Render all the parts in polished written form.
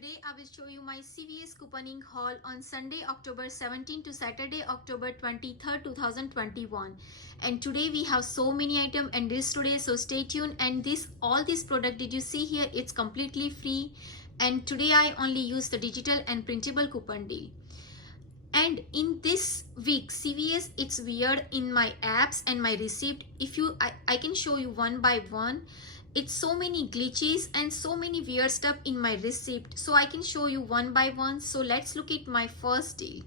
Today I will show you my CVS couponing haul on Sunday October 17 to Saturday October 23rd 2021. And today we have so many items and this today, so stay tuned. And all this product did you see here, it's completely free. And today I only use the digital and printable coupon deal. And in this week CVS, it's weird in my apps and my receipt. If you I can show you one by one. It's so many glitches and so many weird stuff in my receipt, so I can show you one by one. So let's look at my first deal.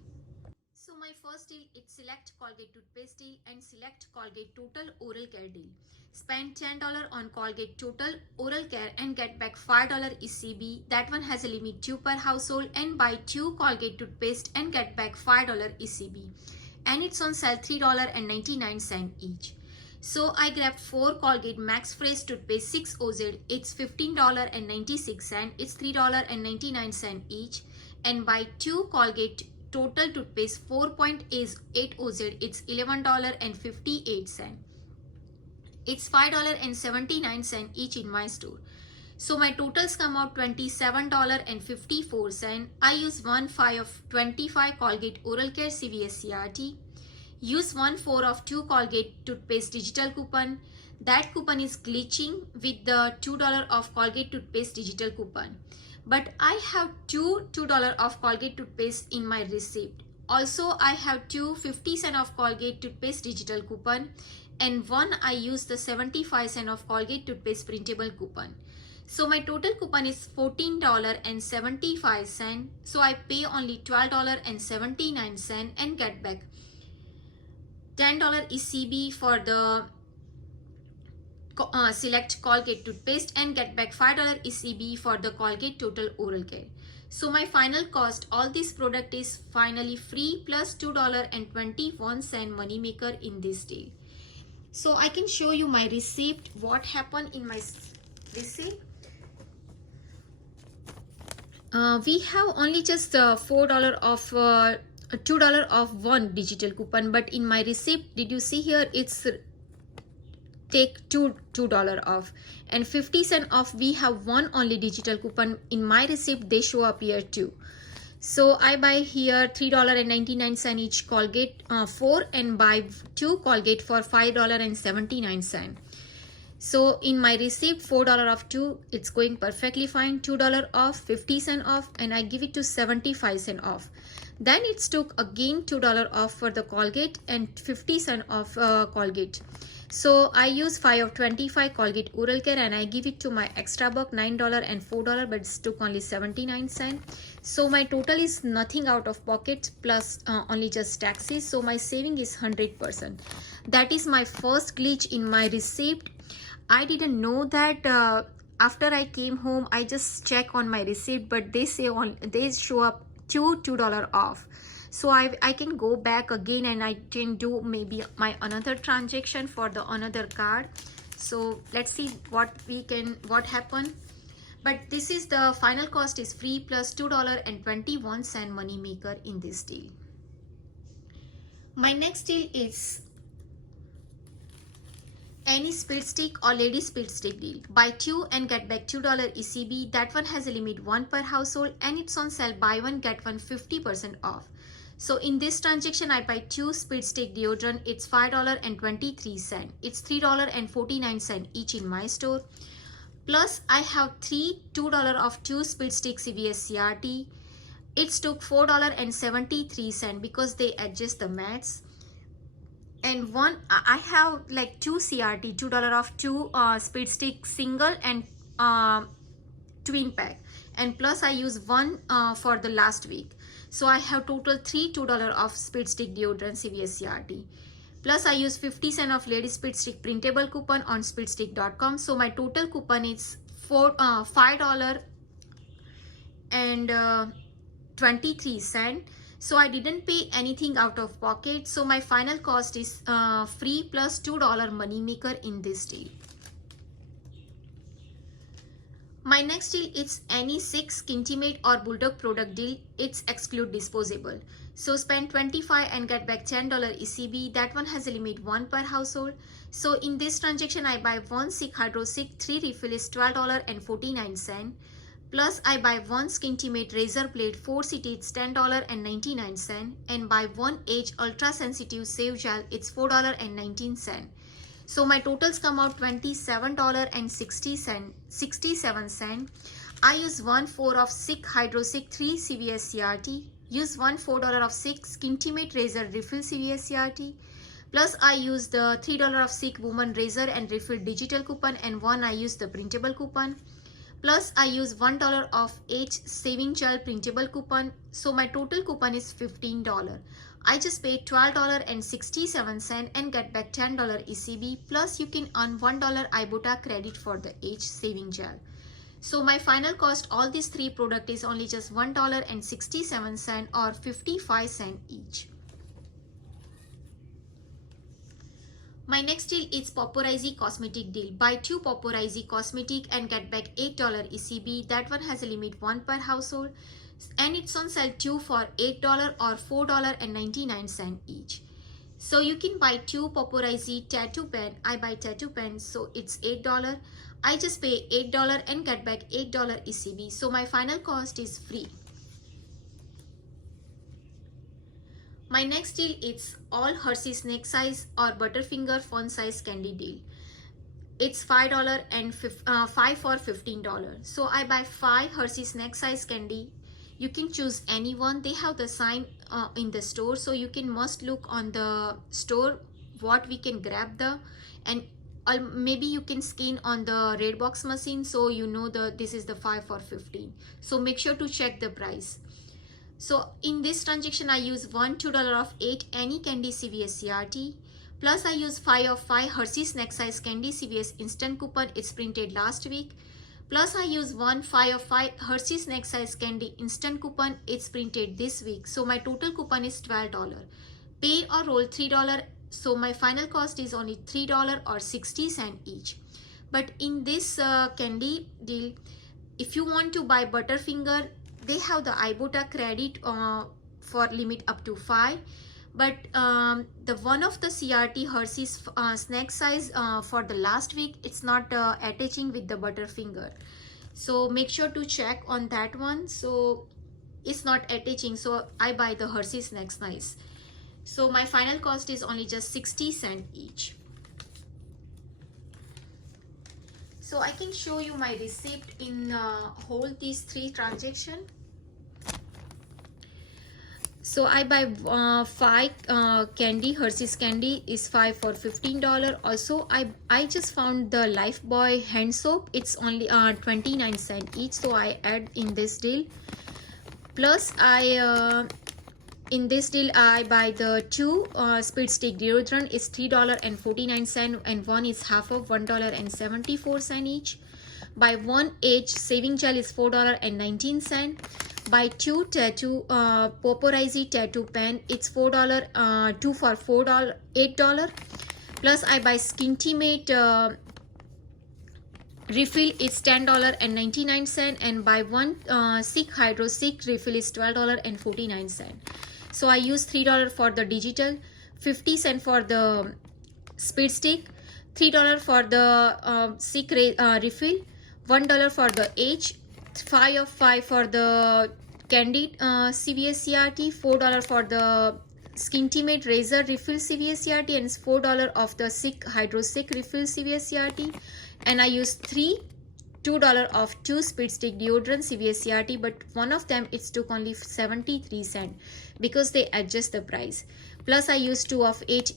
So my first deal, it's Select Colgate toothpaste deal and Select Colgate Total Oral Care deal. Spend $10 on Colgate Total Oral Care and get back $5 ECB. That one has a limit 2 per household, and buy 2 Colgate toothpaste and get back $5 ECB. And it's on sale $3.99 each. So I grabbed 4 Colgate Max Fresh toothpaste 6 OZ. It's $15.96. It's $3.99 each. And buy 2 Colgate Total toothpaste 4.8 OZ. It's $11.58. It's $5.79 each in my store. So my totals come out $27.54. I use 1/5 of 25 Colgate Oral Care CVS CRT. Use 1/4 of 2 Colgate toothpaste digital coupon. That coupon is glitching with the $2 of Colgate toothpaste digital coupon. But I have two $2 of Colgate toothpaste in my receipt. Also, I have 2 50-cent of Colgate toothpaste digital coupon, and one I use the 75-cent of Colgate toothpaste printable coupon. So my total coupon is $14.75. So I pay only $12.79 and get back $10 ECB for the Select Colgate toothpaste and get back $5 ECB for the Colgate Total Oral Care. So my final cost, all this product is finally free plus $2.21 money maker in this deal. So I can show you my receipt, what happened in my receipt. We have only just $4 of $2 of one digital coupon, but in my receipt, did you see here, it's take $2 off, and 50-cent off. We have one only digital coupon in my receipt, they show up here too. So I buy here $3.99 each Colgate 4 and buy 2 Colgate for $5.79. So in my receipt, $4 off 2, it's going perfectly fine. $2 off, 50-cent off, and I give it to 75-cent off. Then it took again $2 off for the Colgate and 50-cent off Colgate. So I use 5 of 25 Colgate Oral Care and I give it to my extra buck, $9 and $4, but it took only 79 cents. So my total is nothing out of pocket plus only just taxes. So my saving is 100%. That is my first glitch in my receipt. I didn't know that. After I came home, I just check on my receipt, but they say they show up $2 off. So I can go back again and I can do maybe my another transaction for the another card. So let's see what happened. But this is the final cost is free plus $2.21 money maker in this deal. My next deal is any speed stick or lady speed stick deal. Buy 2 and get back $2 ECB. That one has a limit 1 per household and it's on sale buy one get one 50% off. So in this transaction, I buy 2 speed stick deodorant. It's $5.23. It's $3.49 each in my store. Plus I have $2 of 2 speed stick CVS CRT. It's took $4.73 because they adjust the mats. And one I have like 2 CRT, $2 of 2 speed stick single and twin pack, and plus I use one for the last week. So I have total $2 of speed stick deodorant CVS CRT. Plus I use 50-cent of lady speed stick printable coupon on speedstick.com. So my total coupon is $5 and 23 cents. So I didn't pay anything out of pocket. So my final cost is free plus $2 money maker in this deal. My next deal is any 6 Kintimate or Bulldog product deal. It's exclude disposable. So spend 25 and get back $10 ECB. That one has a limit 1 per household. So in this transaction, I buy 1 Sick Hydro Sick 3 refill is $12.49. Plus I buy one Skintimate razor blade 4CT, it's $10.99, and buy one Edge ultra sensitive shave gel, it's $4.19. So my totals come out $27.67. I use 1/4 of SICK Hydro-Cic 3 CVS CRT, use 1/4 of SICK Skintimate razor refill CVS CRT, plus I use the $3 of SICK Woman razor and refill digital coupon, and one I use the printable coupon. Plus I use $1 of Edge saving gel printable coupon. So my total coupon is $15. I just paid $12.67 and get back $10 ECB. Plus you can earn $1 Ibotta credit for the Edge saving gel. So my final cost, all these three products, is only just $1.67 or 55 cents each. My next deal is Poporizi cosmetic deal. Buy 2 Poporizi cosmetic and get back $8 ECB. That one has a limit 1 per household, and it's on sale 2 for $8 or $4.99 each. So you can buy 2 Poporizi tattoo pen. I buy tattoo pen, so it's $8. I just pay $8 and get back $8 ECB. So my final cost is free. My next deal is all Hershey snack size or Butterfinger fun size candy deal. It's $5 and 5 for $15. So I buy 5 Hershey snack size candy. You can choose any one. They have the sign in the store, so you can must look on the store what we can grab the, and maybe you can scan on the red box machine, so you know this is the 5 for 15. So make sure to check the price. So in this transaction, I use $2 of 8 any candy CVS CRT. Plus I use 5 of 5 Hershey snack size candy CVS instant coupon. It's printed last week. Plus I use 5 of 5 Hershey snack size candy instant coupon. It's printed this week. So my total coupon is $12. Pay or roll $3. So my final cost is only $3 or 60 cents each. But in this candy deal, if you want to buy Butterfinger, they have the Ibotta credit for limit up to 5. But the one of the CRT Hershey's snack size for the last week, it's not attaching with the Butterfinger. So make sure to check on that one. So it's not attaching. So I buy the Hershey snack size. So my final cost is only just 60 cents each. So I can show you my receipt in whole these 3 transactions. So I buy 5 candy, Hershey's candy is 5 for $15. Also I just found the Lifebuoy hand soap. It's only 29 cents each. So I add in this deal. Plus in this deal I buy the 2 Speed Stick deodorant. It's $3.49 and one is half of $1.74 each. Buy 1 Edge saving gel is $4.19. Buy 2 tattoo Poporizi tattoo pen. It's $4 2 for $8. Plus I buy Skintimate refill is $10.99 and buy 1 SICK Hydro-Cic refill is $12.49. So I use $3 for the digital, 50 cents for the Speed Stick, $3 for the SICK refill, $1 for the Edge, 5 of 5 for the candy CVS CRT, $4 for the Skintimate razor refill CVS CRT, and $4 of the SICK Hydro-Cic refill CVS CRT. And I use $2 of 2 Speed Stick deodorant CVS CRT, but one of them it took only 73 cents because they adjust the price. Plus I use 2 of 8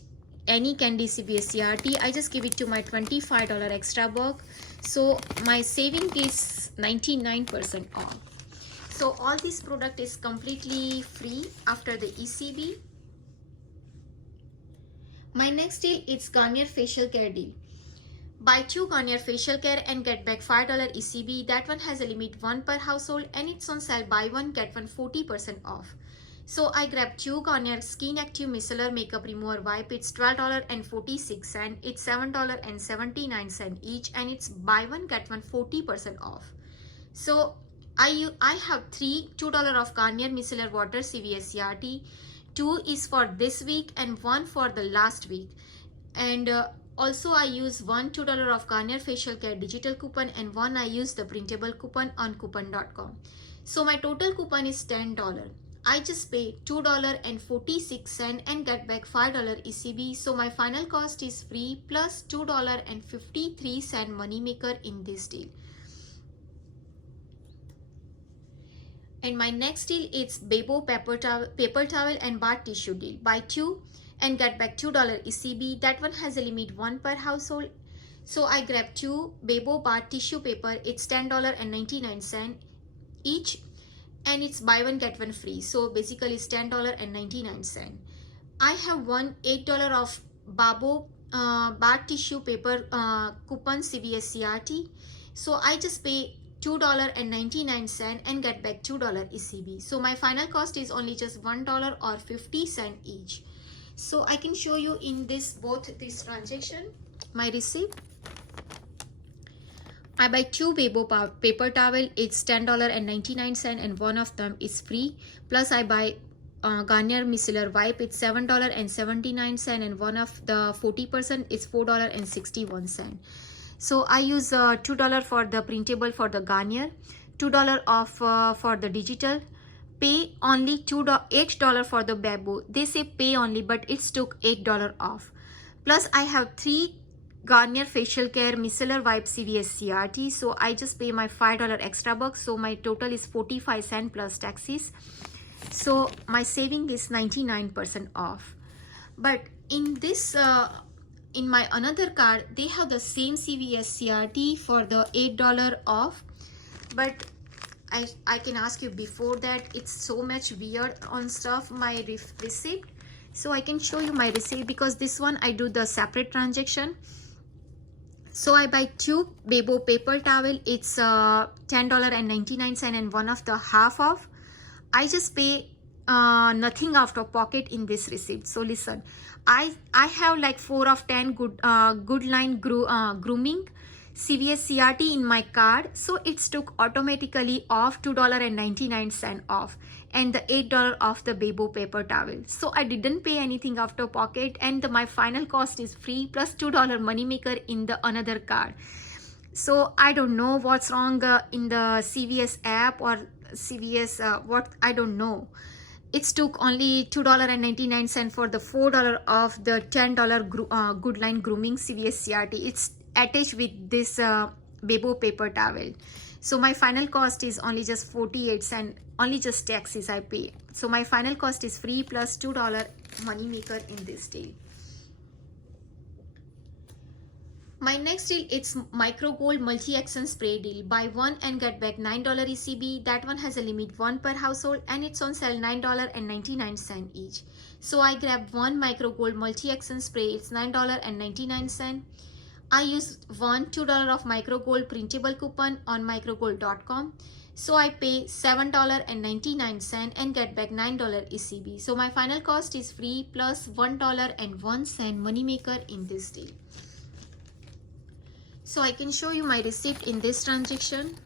any candy CVS CRT. I just give it to my $25 extra buck. So my saving is 99% off. So all this product is completely free after the ECB. My next deal is Garnier facial care deal. Buy 2 Garnier facial care and get back $5 ECB. That one has a limit 1 per household and it's on sale. Buy 1 get 1 40% off. So I grabbed 2 Garnier Skin Active Micellar Makeup Remover Wipe. It's $12.46. It's $7.79 each, and it's buy 1 get 1 40% off. So I have $2 of Garnier Micellar Water CVS CRT. 2 is for this week and 1 for the last week. And Also, I use one $2 of Garnier facial care digital coupon, and one I use the printable coupon on coupon.com. So my total coupon is $10. I just pay $2.46 and get back $5 ECB. So my final cost is free plus $2.53 money maker in this deal. And my next deal is Bebo paper towel and bath tissue deal. Buy two and get back $2 ECB. That one has a limit 1 per household. So I grab two Bebo bath tissue paper. It's $10.99 each, and it's buy one get one free. So basically it's $10.99. I have one $8 of Babo bath tissue paper coupon CVS CRT. So I just pay $2.99 and get back $2 ECB. So my final cost is only just $1 or 50 cents each. So I can show you in both this transaction my receipt. I buy two Bebo paper towel. It's $10.99 and one of them is free. Plus I buy Garnier micellar wipe. It's $7.79 and one of the 40% is $4.61. So I use $2 for the printable for the Garnier, $2 off for the digital. Pay only $8 for the Bebo. They say pay only, but it's took $8 off. Plus I have three Garnier facial care micellar wipe CVS CRT. So I just pay my $5 extra bucks. So my total is 45 cents plus taxes. So my saving is 99% off. But in this in my another card, they have the same CVS CRT for the $8 off. But I can ask you before that, it's so much weird on stuff, my receipt. So I can show you my receipt because this one I do the separate transaction. So I buy two Bebo paper towel. It's $10.99 and one of the half off. I just pay nothing out of pocket in this receipt. So listen, I have like 4 of 10 good line grooming CVS CRT in my card. So it's took automatically off $2.99 off and the $8 off the Bebo paper towel. So I didn't pay anything out of pocket, and my final cost is free plus $2 money maker in the another card. So I don't know what's wrong in the CVS app or CVS what, I don't know. It's took only $2.99 for the $4 of the $10 good line grooming CVS CRT. It's attached with this Bebo paper towel. So my final cost is only just 48 cents, only just taxes I pay. So my final cost is free plus $2 money maker in this deal. My next deal, it's Micro Gold multi-action spray deal. Buy one and get back $9 ECB. That one has a limit 1 per household and it's on sale $9.99 each. So I grab one Micro Gold multi-action spray. It's $9.99. I use one $2 of Micro Gold printable coupon on microgold.com. So I pay $7.99 and get back $9 ECB. So my final cost is free plus $1.01 money maker in this deal. So I can show you my receipt in this transaction.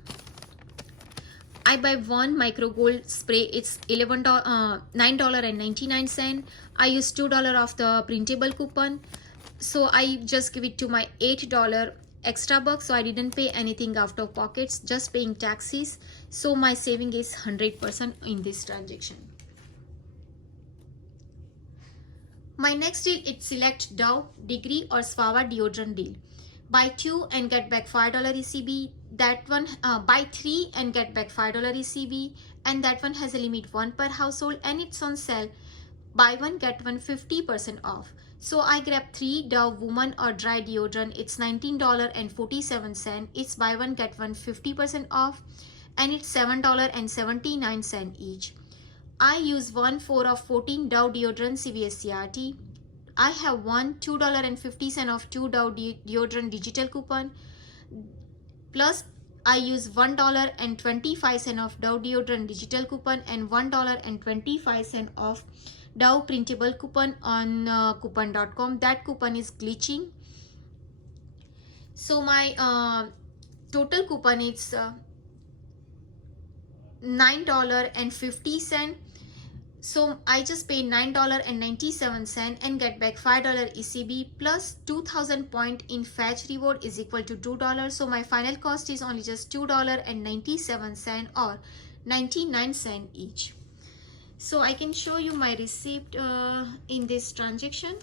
I buy one Micro Gold spray. It's $9.99. I use $2 of the printable coupon. So I just give it to my $8 extra bucks. So I didn't pay anything out of pockets, just paying taxes. So my saving is 100% in this transaction. My next deal, it's select Dove, Degree or Suave deodorant deal. Buy two and get back $5 ECB. That one, buy three and get back $5 ECB. And that one has a limit 1 per household and it's on sale. Buy one, get one 50% off. So I grab three Dove Woman or Dry deodorant. It's $19.47. It's buy one, get one 50% off. And it's $7.79 each. I use 1/4 of 14 Dove deodorant CVS CRT. I have one $2.50 of 2 Dove deodorant digital coupon. Plus I use $1.25 of Dove deodorant digital coupon and $1.25 of Dove printable coupon on coupon.com. That coupon is glitching. So my total coupon is $9.50. So I just pay $9.97 and get back $5 ECB plus 2000 point in fetch reward is equal to $2. So my final cost is only just $2.97 or 99 cents each. So I can show you my receipt in this transaction.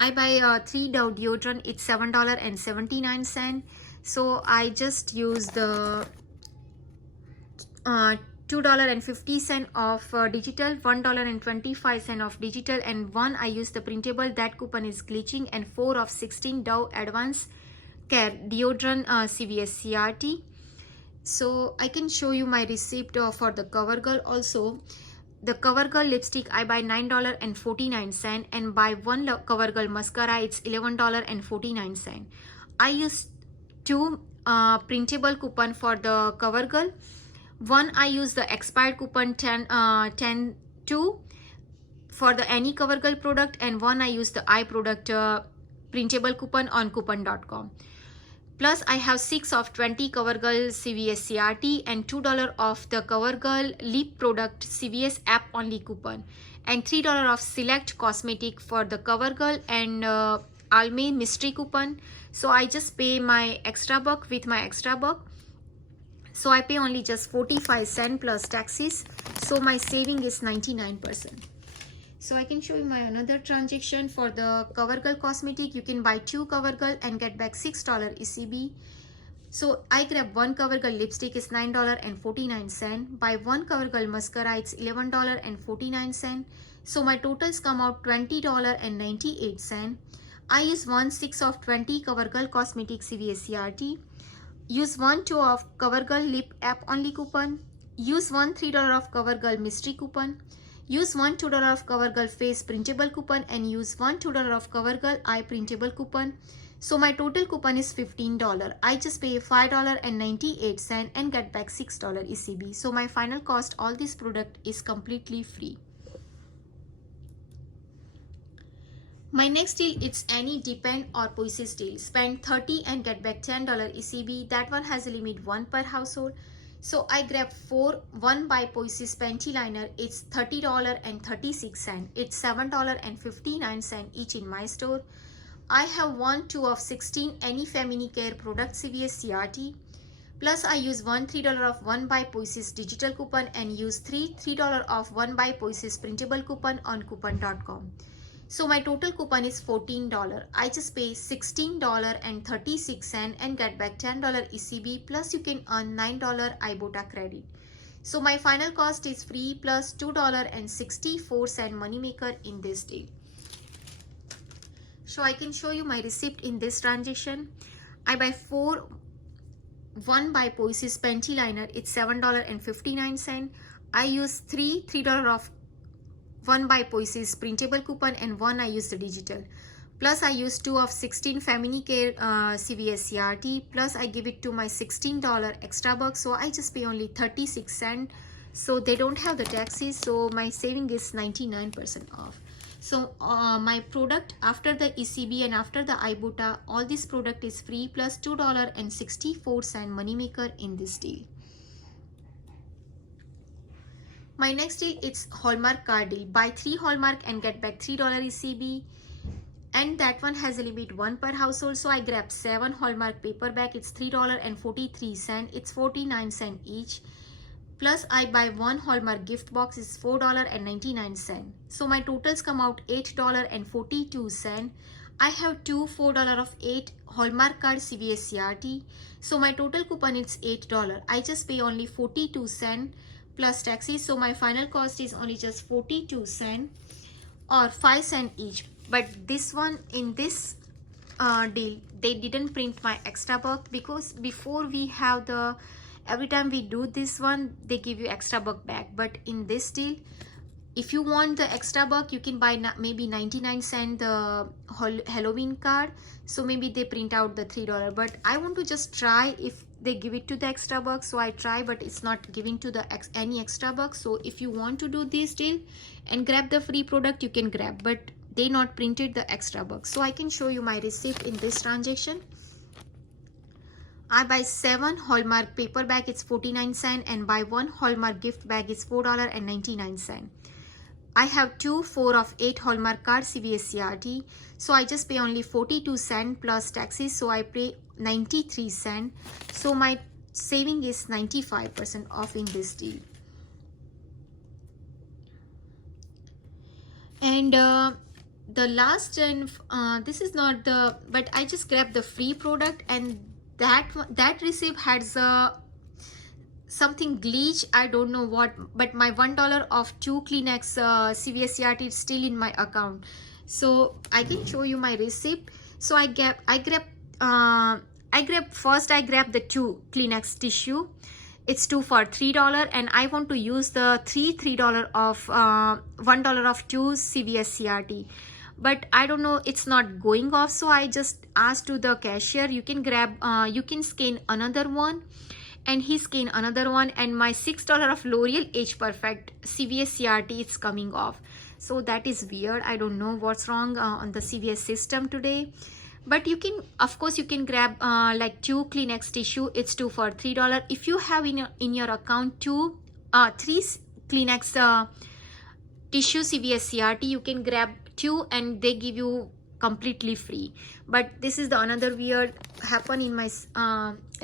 I buy 3 Dove deodorant, it's $7.79. So I just use the $2.50 of digital, $1.25 of digital, and 1 I use the printable. That coupon is glitching. And 4 of 16 Dove Advanced Care deodorant CVS CRT. So I can show you my receipt for the CoverGirl also. The CoverGirl lipstick I buy $9.49 and buy 1 CoverGirl mascara, it's $11.49. I use 2 printable coupon for the CoverGirl. 1 I use the expired coupon 10/2 for the any CoverGirl product, and 1 I use the eye product printable coupon on coupon.com. Plus I have 6 of 20 CoverGirl CVS CRT and $2 off the CoverGirl lip product CVS app only coupon, and $3 of select cosmetic for the CoverGirl and Almay mystery coupon. So I just pay my extra buck with my extra buck. So I pay only just 45 cents plus taxes. So my saving is 99%. So I can show you my another transaction for the CoverGirl cosmetic. You can buy 2 CoverGirl and get back $6 ECB. So I grab 1 CoverGirl lipstick is $9.49. Buy 1 CoverGirl mascara, it's $11.49. So my totals come out $20.98. I use 1/6 of 20 CoverGirl cosmetic CVS CRT. Use 1/2 of CoverGirl lip app only coupon. Use 1 $3 of CoverGirl mystery coupon. Use 1 $2 of CoverGirl face printable coupon, and use 1 $2 of CoverGirl eye printable coupon. So my total coupon is $15. I just pay $5.98 and get back $6 ECB. So my final cost, all this product is completely free. My next deal, it's any Depend or Poises deal. Spend $30 and get back $10 ECB. That one has a limit 1 per household. So I grab 4 1 by Poises panty liner. It's $30.36. It's $7.59 each in my store. I have 1/2 of 16 any Femini Care product CVS CRT. Plus I use 1 $3 of 1 by Poises digital coupon, and use 3 $3 of 1 by Poises printable coupon on coupon.com. So my total coupon is $14. I just pay $16.36 and get back $10 ECB, plus you can earn $9 Ibotta credit. So my final cost is free plus $2.64 moneymaker in this deal. So I can show you my receipt in this transaction. I buy 4 1 by Poises panty liner, it's $7.59. I use 3 $3 of 1 by Poises printable coupon, and 1 I use the digital. Plus I use 2 of 16 Femini Care CVS CRT. Plus I give it to my $16 extra bucks. So I just pay only 36 cents. So they don't have the taxes. So my saving is 99% off. So my product after the ECB and after the Ibotta, all this product is free plus $2.64 moneymaker in this deal. My next deal, it's Hallmark card deal. Buy 3 Hallmark and get back $3 ECB. And that one has a limit 1 per household. So I grab 7 Hallmark paperback. It's $3.43. It's 49 cents each. Plus I buy 1 Hallmark gift box. It's $4.99. So my totals come out $8.42. I have 2 $4 of 8 Hallmark card CVS CRT. So my total coupon is $8. I just pay only 42 cents plus taxes. So my final cost is only just 42 cents or 5 cents each. But this one, in this deal, they didn't print my extra buck, because before we have the, every time we do this one, they give you extra buck back. But in this deal, if you want the extra buck, you can buy maybe 99 cents the Halloween card. So maybe they print out the $3. But I want to just try if they give it to the extra buck. So I try, but it's not giving to the any extra buck. So if you want to do this deal and grab the free product, you can grab, but they not printed the extra buck. So I can show you my receipt in this transaction. I buy 7 Hallmark paper bag, it's 49 cents, and buy 1 Hallmark gift bag, it's $4.99. I have 4 of 8 Hallmark cards, CVS CRT. So I just pay only 42 cents plus taxes. So I pay 93 cents. So my saving is 95% off in this deal. And the last, and this is not the, but I just grabbed the free product, and that receipt has a something glitch, I don't know what, but my $1 of 2 Kleenex CVS CRT is still in my account. So I can show you my receipt. So I grab the 2 Kleenex tissue. It's 2 for $3, and I want to use the $3 of $1 of 2 CVS CRT. But I don't know, it's not going off. So I just asked to the cashier, you can grab, you can scan another one. And he scanned another one, and my $6 of L'Oreal Age Perfect CVS CRT is coming off. So that is weird. I don't know what's wrong on the CVS system today. But you can, of course, you can grab like 2 Kleenex tissue. It's 2 for $3. If you have in your account 3 Kleenex tissue CVS CRT, you can grab 2 and they give you completely free. But this is the another weird happen in my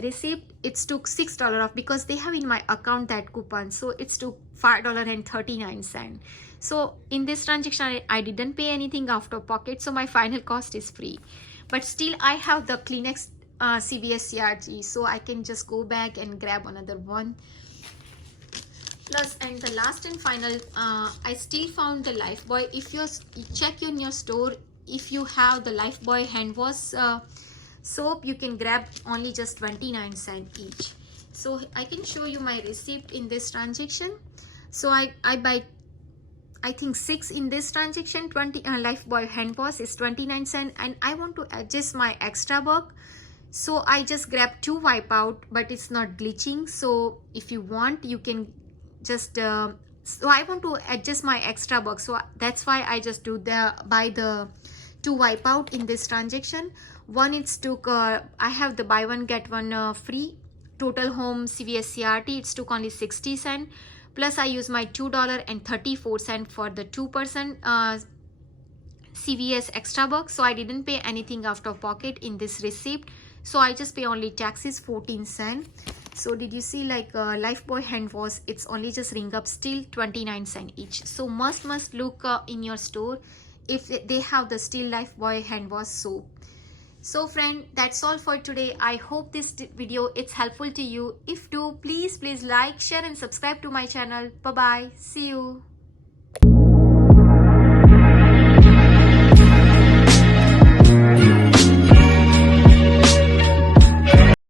receipt. It's took $6 off because they have in my account that coupon. So it's took $5.39. So in this transaction, I didn't pay anything out of pocket. So my final cost is free. But still I have the Kleenex CVS CRT. So I can just go back and grab another one. Plus, and the last and final, I still found the Lifebuoy. If you check in your store, if you have the Lifebuoy hand wash soap, you can grab only just 29 cents each. So I can show you my receipt in this transaction. So I buy, I think 6 in this transaction. 20 Lifebuoy hand wash is 29 cents, and I want to adjust my extra buck. So I just grab 2 wipe out, but it's not glitching. So if you want, you can just so I want to adjust my extra buck. So that's why I just do buy the 2 wipe out in this transaction. One it's took I have the buy one get one free Total Home CVS CRT. It's took only 60 cents. Plus I use my $2.34 for the 2% CVS extra buck. So I didn't pay anything out of pocket in this receipt. So I just pay only taxes 14 cents. So did you see, like Lifebuoy hand wash, it's only just ring up still 29 cents each. So must look in your store if they have the still Lifebuoy hand wash soap. So friend, that's all for today. I hope this video is helpful to you. If do, please like, share and subscribe to my channel. Bye bye. See you.